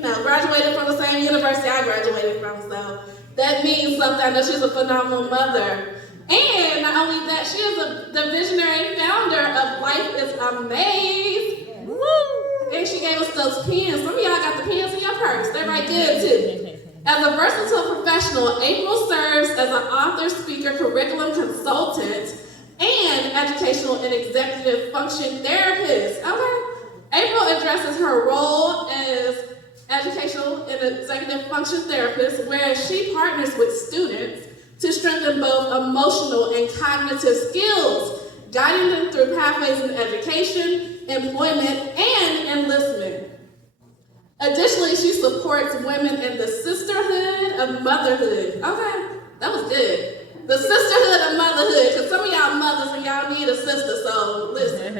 graduated from the same university I graduated from, so that means something. I know she's a phenomenal mother. And not only that, she is the visionary founder of Life is Amaze. Woo! And she gave us those pens. Some of y'all got the pens in your purse. They write good too. As a versatile professional, April serves as an author, speaker, curriculum consultant, and educational and executive function therapist. Okay. April addresses her role as educational and executive function therapist, where she partners with students to strengthen both emotional and cognitive skills, guiding them through pathways in education, employment, and enlistment. Additionally, she supports women in the sisterhood of motherhood. Okay, that was good. The sisterhood of motherhood, because some of y'all mothers and y'all need a sister, so listen.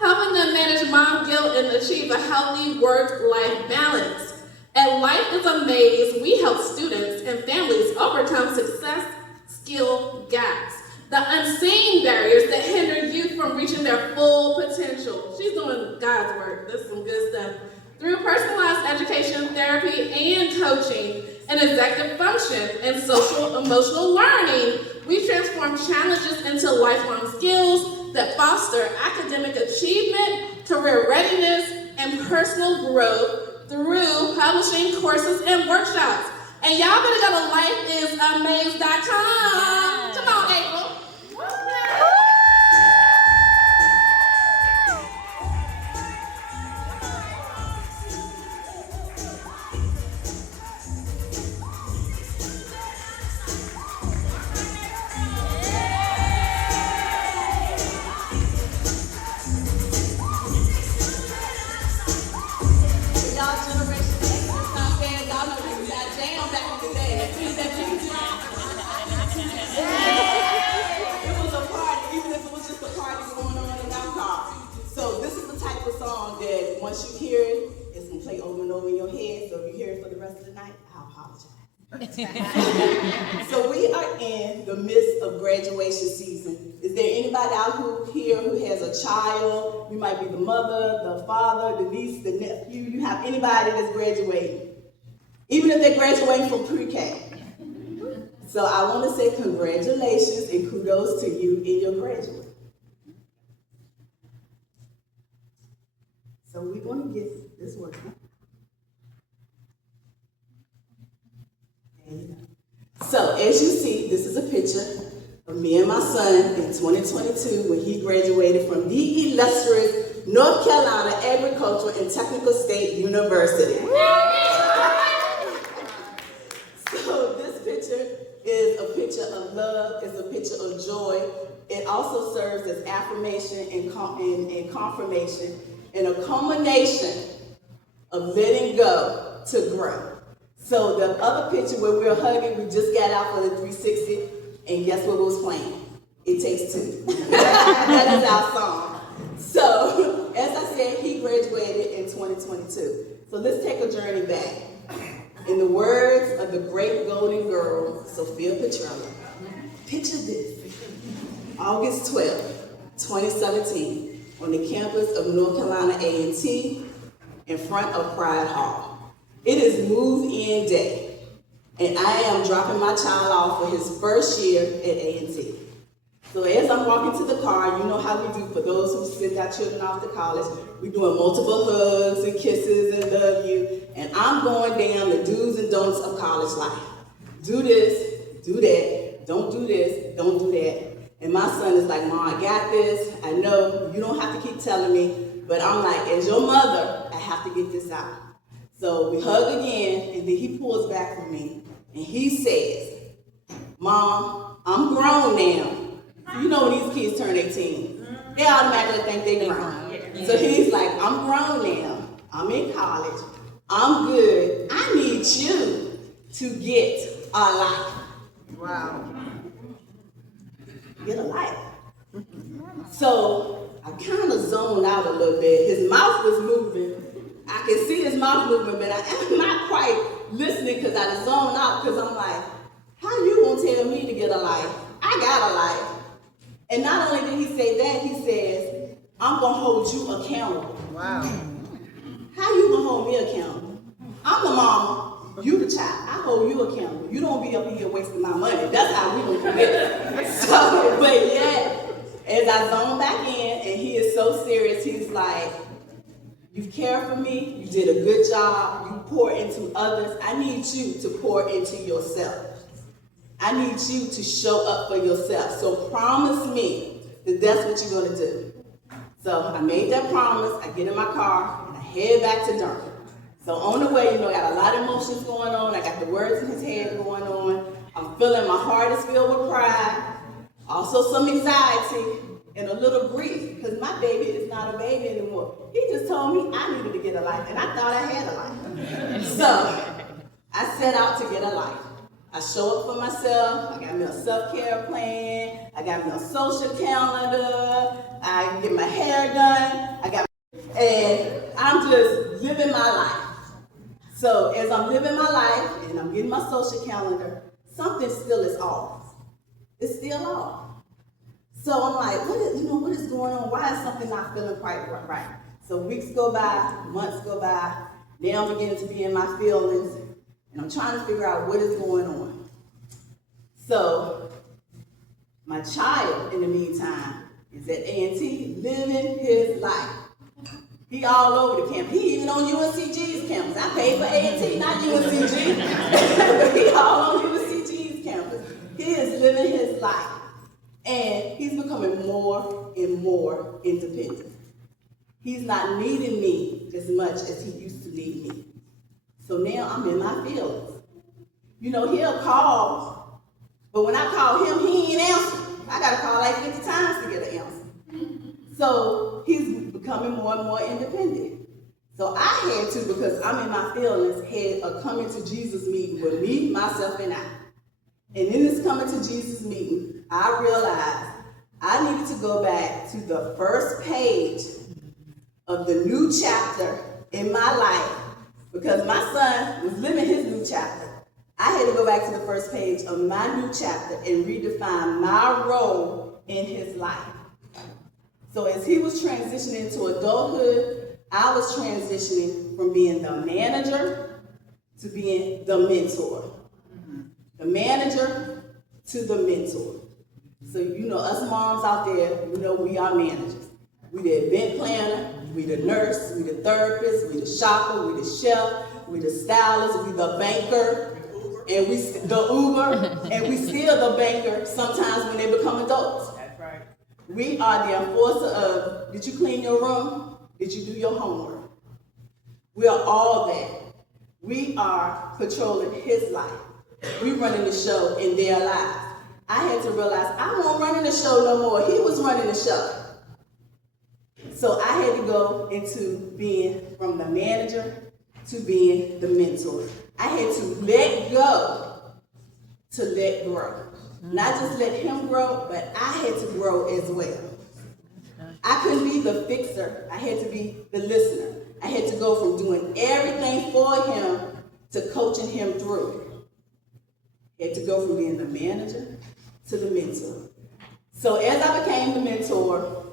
Helping them manage mom guilt and achieve a healthy work-life balance. At Life is Amaze, we help students and families overcome success skill gaps, the unseen barriers that hinder youth from reaching their full potential. She's doing God's work. That's some good stuff. Through personalized education, therapy, and coaching, and executive function, and social emotional learning, we transform challenges into lifelong skills that foster academic achievement, career readiness, and personal growth through publishing courses and workshops. And y'all better go to lifeisamaze.com. Come on, April. Once you hear it, it's going to play over and over in your head. So if you hear it for the rest of the night, I apologize. So we are in the midst of graduation season. Is there anybody out here who has a child? You might be the mother, the father, the niece, the nephew. You have anybody that's graduating, even if they're graduating from pre-K. So I want to say congratulations and kudos to you and your graduate. So we're going to get this working. So as you see, this is a picture of me and my son in 2022 when he graduated from the illustrious North Carolina Agricultural and Technical State University. So this picture is a picture of love, it's a picture of joy. It also serves as affirmation and confirmation, and a culmination of letting go to grow. So the other picture where we're hugging, we just got out for the 360, and guess what was playing? It Takes Two. That is our song. So, as I said, he graduated in 2022. So let's take a journey back. In the words of the great golden girl, Sophia Petrella, picture this. August 12th, 2017. On the campus of North Carolina A&T in front of Pride Hall. It is move-in day, and I am dropping my child off for his first year at A&T. So as I'm walking to the car, you know how we do for those who send our children off to college. We're doing multiple hugs and kisses and love you, and I'm going down the do's and don'ts of college life. Do this, do that, don't do this, don't do that. And my son is like, Mom, I got this. I know you don't have to keep telling me, but I'm like, as your mother, I have to get this out. So we hug again, and then he pulls back from me, and he says, Mom, I'm grown now. You know when these kids turn 18, they automatically think they're grown. So he's like, I'm grown now. I'm in college. I'm good. I need you to get a life. Wow. Get a life. So I kind of zoned out a little bit. His mouth was moving. I can see his mouth moving, but I am not quite listening because I zoned out because I'm like, how you gonna tell me to get a life? I got a life. And not only did he say that, he says, I'm gonna hold you accountable. Wow. How you hold me accountable. I'm the mama, you the child. I hold you accountable. You don't be up here wasting my money. That's how we gonna commit. So, but yet, as I zone back in, and he is so serious, he's like, you've cared for me, you did a good job, you pour into others. I need you to pour into yourself. I need you to show up for yourself. So promise me that that's what you're gonna do. So I made that promise, I get in my car, and I head back to Durham. So on the way, I got a lot of emotions going on, I got the words in his head going on, I'm feeling my heart is filled with pride, also some anxiety, and a little grief, because my baby is not a baby anymore. He just told me I needed to get a life, and I thought I had a life. So I set out to get a life. I show up for myself, I got me a self-care plan, I got me a social calendar, I get my hair done, and I'm just living my life. So as I'm living my life and I'm getting my social calendar, something still is off. It's still off. So I'm like, what is going on? Why is something not feeling quite right? So weeks go by, months go by, now I'm beginning to be in my feelings, and I'm trying to figure out what is going on. So my child, in the meantime, is at A&T living his life. He all over the campus. He even on UNCG's campus. I paid for A&T, not UNCG. But he all on UNCG's campus. He is living his life. And he's becoming more and more independent. He's not needing me as much as he used to need me. So now I'm in my feelings. He'll call, but when I call him, he ain't answering. I gotta call like 50 times to get an answer. So he's becoming more and more independent. So I had to, because I'm in my feelings, had a coming to Jesus meeting with me, myself, and I. And in this coming to Jesus meeting, I realized I needed to go back to the first page of the new chapter in my life, because my son was living his new chapter. I had to go back to the first page of my new chapter and redefine my role in his life. So as he was transitioning to adulthood, I was transitioning from being the manager to being the mentor. The manager to the mentor. So us moms out there, we are managers. We the event planner, we the nurse, we the therapist, we the shopper, we the chef, we the stylist, we the banker, and we the Uber, and we still the banker sometimes when they become adults. That's right. We are the enforcer of, did you clean your room? Did you do your homework? We are all that. We are controlling his life. We running the show in their lives. I had to realize I wasn't running the show no more. He was running the show. So I had to go into being from the manager to being the mentor. I had to let go to let grow. Not just let him grow, but I had to grow as well. I couldn't be the fixer. I had to be the listener. I had to go from doing everything for him to coaching him through it. I had to go from being the manager to the mentor. So as I became the mentor,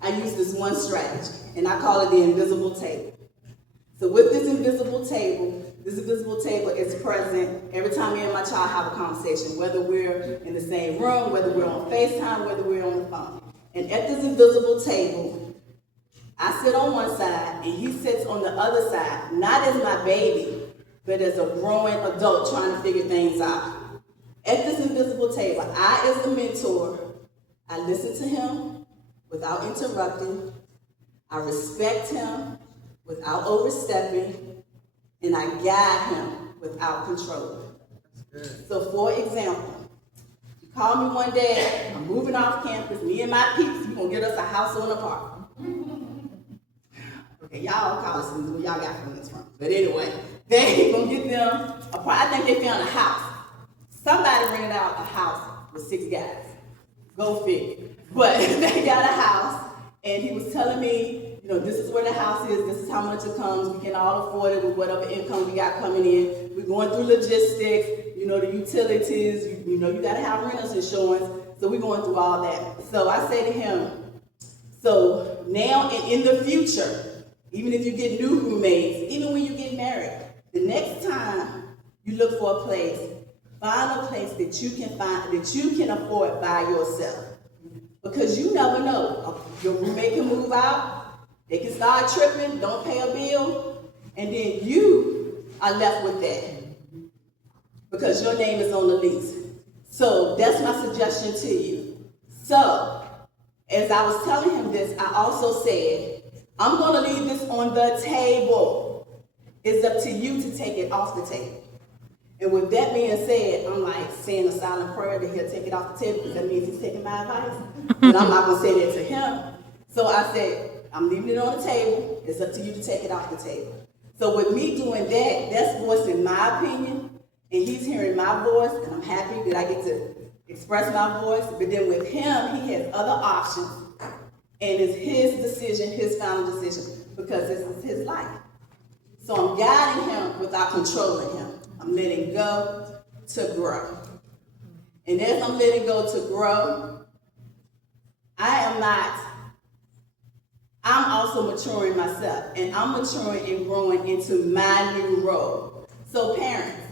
I used this one strategy, and I call it the invisible table. So with this invisible table is present every time me and my child have a conversation, whether we're in the same room, whether we're on FaceTime, whether we're on the phone. And at this invisible table, I sit on one side, and he sits on the other side, not as my baby, but as a growing adult trying to figure things out. At this invisible table, I, as the mentor, I listen to him without interrupting. I respect him without overstepping, and I guide him without controlling. So for example, you call me one day, I'm moving off campus, me and my peeps, we're gonna get us a house or an apartment. Okay, y'all college students, where y'all got feelings from. But anyway, they gonna get them I think they found a house. Somebody rented out a house with 6 guys. Go figure. But they got a house, and he was telling me, this is where the house is, this is how much it comes, we can all afford it with whatever income we got coming in. We're going through logistics, the utilities, you gotta have renter's insurance, so we're going through all that. So I say to him, so now in the future, even if you get new roommates, even when you get married, the next time you look for a place, find a place that you can find, that you can afford by yourself. Because you never know. Your roommate can move out, they can start tripping, don't pay a bill, and then you are left with that. Because your name is on the lease. So that's my suggestion to you. So, as I was telling him this, I also said, I'm going to leave this on the table. It's up to you to take it off the table. And with that being said, I'm like saying a silent prayer that he'll take it off the table because that means he's taking my advice. But I'm not going to say that to him. So I said, I'm leaving it on the table. It's up to you to take it off the table. So with me doing that, that's voicing my opinion. And he's hearing my voice, and I'm happy that I get to express my voice. But then with him, he has other options. And it's his decision, his final decision, because this is his life. So I'm guiding him without controlling him. I'm letting go to grow. And as I'm letting go to grow, I'm also maturing myself. And I'm maturing and growing into my new role. So parents,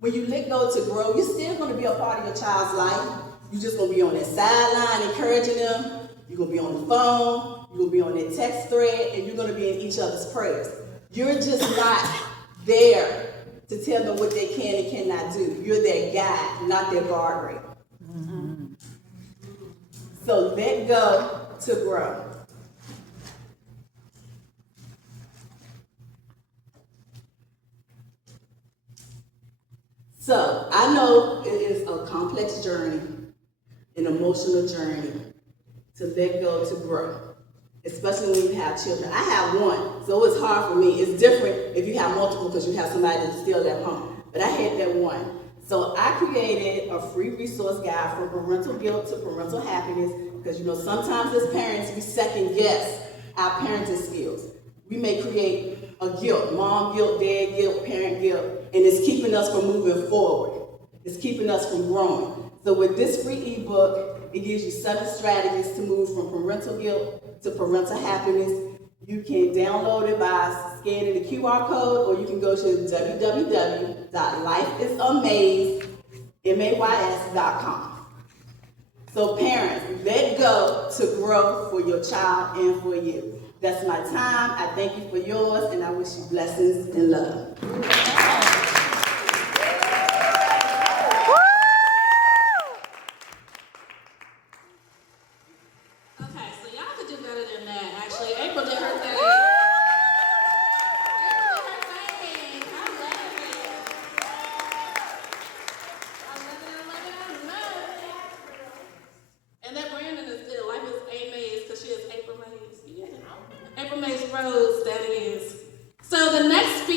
when you let go to grow, you're still going to be a part of your child's life. You're just going to be on that sideline encouraging them. You're going to be on the phone. You're going to be on that text thread. And you're going to be in each other's prayers. You're just not there to tell them what they can and cannot do. You're their guide, not their guardrail. Mm-hmm. So let go to grow. So I know it is a complex journey, an emotional journey to let go to grow, especially when you have children. I have one, so it's hard for me. It's different if you have multiple because you have somebody that's still at home. But I had that one. So I created a free resource guide from parental guilt to parental happiness because, sometimes as parents, we second guess our parenting skills. We may create a guilt, mom guilt, dad guilt, parent guilt, and it's keeping us from moving forward. It's keeping us from growing. So with this free ebook, it gives you 7 strategies to move from parental guilt to parental happiness. You can download it by scanning the QR code, or you can go to www.lifeisamaze.com. So parents, let go to grow for your child and for you. That's my time. I thank you for yours, and I wish you blessings and love. Okay, so y'all could do better than that, actually. April did her thing. I love it. And that Brandon is good. Life is A Maze because she is April Maze. Yeah. April Maze Rose, that it is. So the next speaker